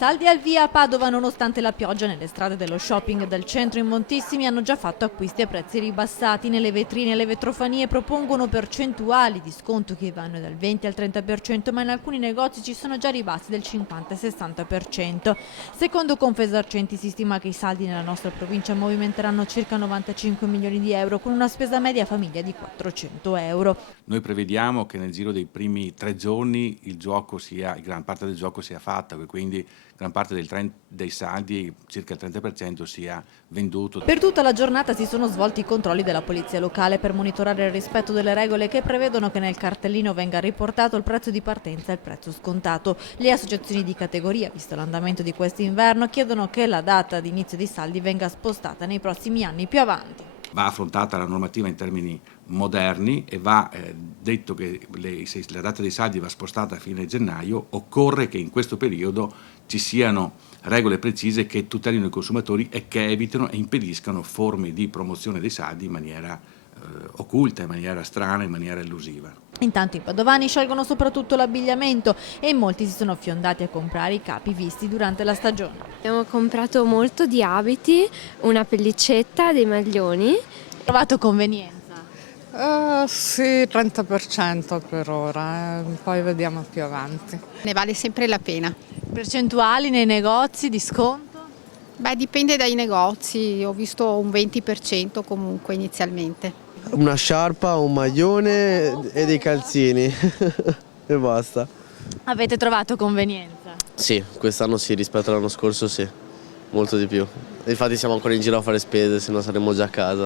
saldi al via a Padova nonostante la pioggia. Nelle strade dello shopping del centro in moltissimi hanno già fatto acquisti a prezzi ribassati. Nelle vetrine e le vetrofanie propongono percentuali di sconto che vanno dal 20 al 30%, ma in alcuni negozi ci sono già ribassi del 50-60%. Secondo Confesercenti si stima che i saldi nella nostra provincia movimenteranno circa 95 milioni di euro, con una spesa media famiglia di 400 euro. Noi prevediamo che nel giro dei primi 3 giorni gran parte del gioco sia fatta, quindi gran parte dei saldi, circa il 30%, sia venduto. Per tutta la giornata si sono svolti i controlli della polizia locale per monitorare il rispetto delle regole che prevedono che nel cartellino venga riportato il prezzo di partenza e il prezzo scontato. Le associazioni di categoria, visto l'andamento di quest'inverno, chiedono che la data di inizio dei saldi venga spostata nei prossimi anni più avanti. Va affrontata la normativa in termini moderni e va detto che se la data dei saldi va spostata a fine gennaio, occorre che in questo periodo ci siano regole precise che tutelino i consumatori e che evitino e impediscano forme di promozione dei saldi in maniera occulta, in maniera strana, in maniera elusiva. Intanto i padovani scelgono soprattutto l'abbigliamento e molti si sono fiondati a comprare i capi visti durante la stagione. Abbiamo comprato molto di abiti, una pellicetta, dei maglioni. Trovato convenienza? Sì, 30% per ora, poi vediamo più avanti. Ne vale sempre la pena. Percentuali nei negozi di sconto? Beh, dipende dai negozi, ho visto un 20% comunque inizialmente. Una sciarpa, un maglione e dei calzini e basta. Avete trovato convenienza? Sì, quest'anno sì, rispetto all'anno scorso sì, molto di più. Infatti siamo ancora in giro a fare spese, se no saremmo già a casa.